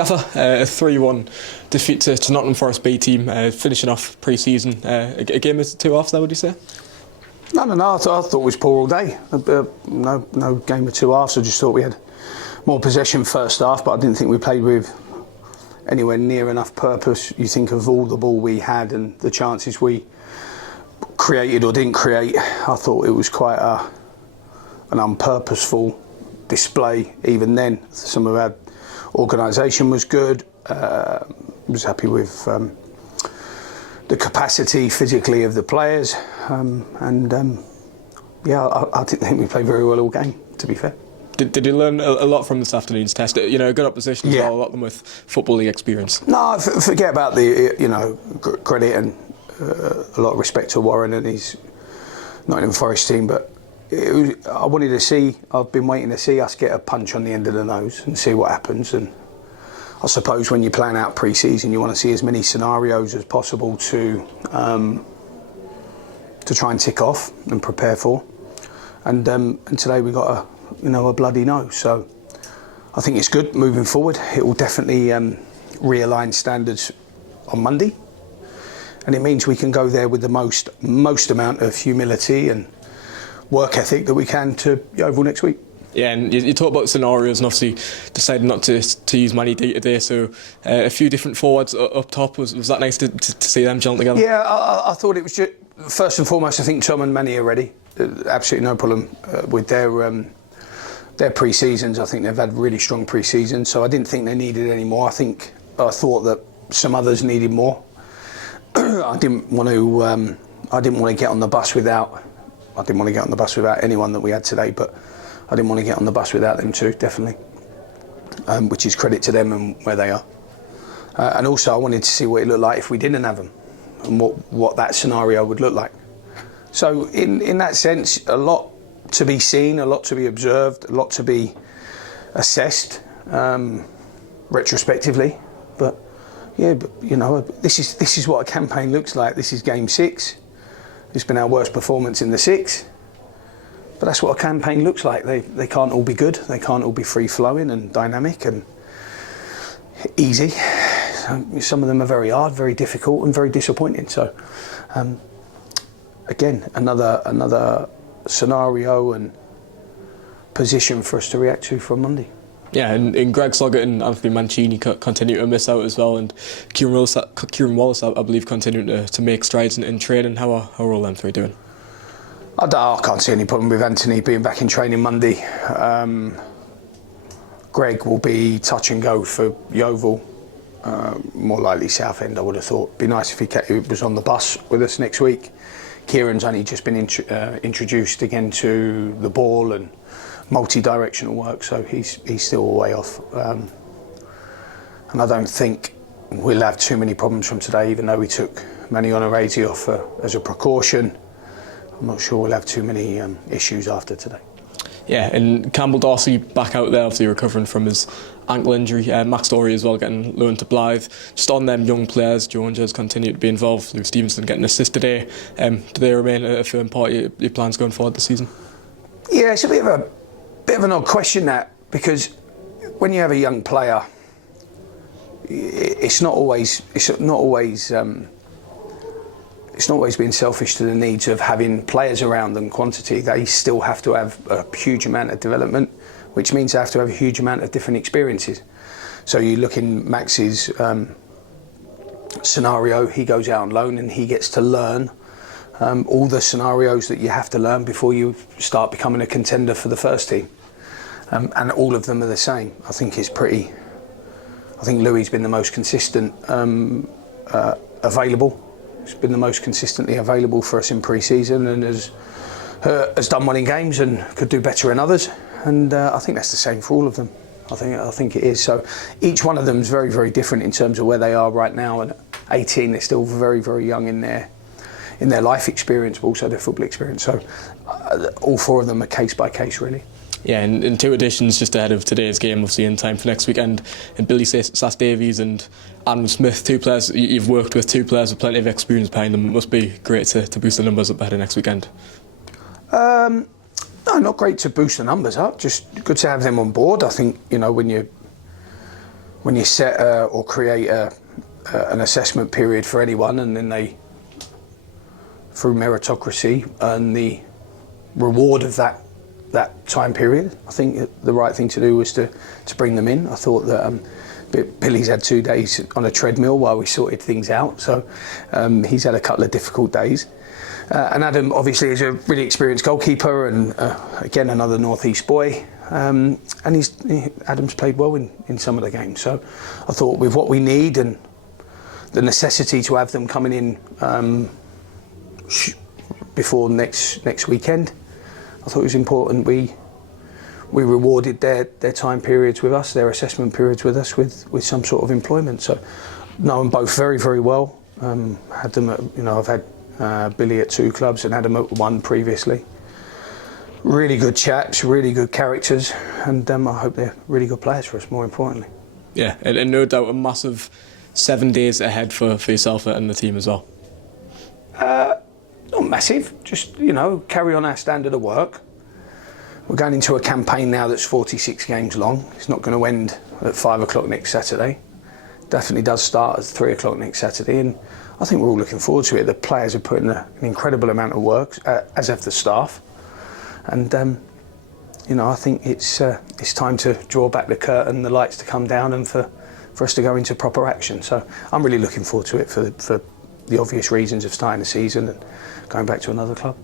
Gaffer, a 3-1 defeat to Nottingham Forest B team, finishing off pre-season. A game of two halves there, would you say? No. I thought it was poor all day. No game of two halves. I just thought we had more possession first half, but I didn't think we played with anywhere near enough purpose. You think of all the ball we had and the chances we created or didn't create. I thought it was quite an unpurposeful display. Even then, some of our organisation was good. Was happy with the capacity physically of the players, I didn't think we played very well all game, to be fair. Did you learn a lot from this afternoon's test? You know, good opposition as well, a lot of them with football league experience. No, forget about the credit and a lot of respect to Warren and his Nottingham Forest team, but I've been waiting to see us get a punch on the end of the nose and see what happens. And I suppose when you're playing out pre-season, you want to see as many scenarios as possible to try and tick off and prepare for. And today we got a bloody no. So I think it's good moving forward. It will definitely realign standards on Monday, and it means we can go there with the most amount of humility and work ethic that we can to Yeovil next week. Yeah, and you talk about scenarios and obviously decided not to use Manny D today, so a few different forwards up top. Was that nice to see them gel together? Yeah, I thought it was just, first and foremost, I think Tom and Manny are ready. Absolutely no problem with their pre-seasons. I think they've had really strong pre-seasons, so I didn't think they needed any more. I thought that some others needed more. I didn't want to get on the bus without anyone that we had today, but I didn't want to get on the bus without them too, definitely. Which is credit to them and where they are. And also I wanted to see what it looked like if we didn't have them, and what that scenario would look like. So in that sense, a lot to be seen, a lot to be observed, a lot to be assessed retrospectively. But this is what a campaign looks like. This is game 6. It's been our worst performance in the 6. But that's what a campaign looks like. They can't all be good. They can't all be free-flowing and dynamic and easy. Some of them are very hard, very difficult and very disappointing. So, again, another scenario and position for us to react to from Monday. Yeah, and Greg Sloggett and Anthony Mancini continue to miss out as well, and Kieran Wallace, I believe, continuing to make strides in training. How are all them three doing? I can't see any problem with Anthony being back in training Monday. Greg will be touch and go for Yeovil, more likely Southend, I would have thought. Be nice if he was on the bus with us next week. Kieran's only just been introduced again to the ball and multi-directional work, so he's still a way off. And I don't think we'll have too many problems from today, even though we took Manny Onorese off as a precaution. I'm not sure we'll have too many issues after today. Yeah, and Campbell Darcy back out there, obviously recovering from his ankle injury. Max Story as well, getting loaned to Blythe. Just on them young players, Jones has continued to be involved. Luke Stevenson getting an assist today. Do they remain a firm part of your plans going forward this season? Yeah, it's a bit of an odd question, that, because when you have a young player, it's not always being selfish to the needs of having players around and quantity. They still have to have a huge amount of development, which means they have to have a huge amount of different experiences. So you look in Max's scenario, he goes out on loan and he gets to learn all the scenarios that you have to learn before you start becoming a contender for the first team. And all of them are the same. I think Louis has been the most consistent available. He's been the most consistently available for us in pre-season, and has done well in games and could do better in others. And I think that's the same for all of them. I think it is. So each one of them is very, very different in terms of where they are right now. And at 18, they're still very, very young in their life experience, but also their football experience. So all 4 of them are case by case, really. Yeah, and 2 additions just ahead of today's game, obviously in time for next weekend, and Billy Sass-Davies and Adam Smith, 2 players you've worked with, 2 players with plenty of experience behind them. It must be great to boost the numbers up ahead of next weekend. No, not great to boost the numbers up, just good to have them on board. I think, when when you set or create an assessment period for anyone, and then they, through meritocracy, earn the reward of that time period. I think the right thing to do was to bring them in. I thought that Billy's had 2 days on a treadmill while we sorted things out, so he's had a couple of difficult days. And Adam obviously is a really experienced goalkeeper, and again another North East boy. And Adam's played well in some of the games. So I thought with what we need and the necessity to have them coming in before next weekend, I thought it was important we rewarded their time periods with us, their assessment periods with us, with some sort of employment. So know them both very, very well. Had them at, I've had Billy at 2 clubs and Adam at 1 previously. Really good chaps, really good characters, and I hope they're really good players for us, more importantly. Yeah, and no doubt a massive 7 days ahead for yourself and the team as well. Not massive, just, carry on our standard of work. We're going into a campaign now that's 46 games long. It's not going to end at 5 o'clock next Saturday. Definitely does start at 3 o'clock next Saturday, and I think we're all looking forward to it. The players are putting an incredible amount of work, as have the staff. And I think it's time to draw back the curtain, the lights to come down, and for us to go into proper action. So I'm really looking forward to it for the obvious reasons of starting the season and going back to another club.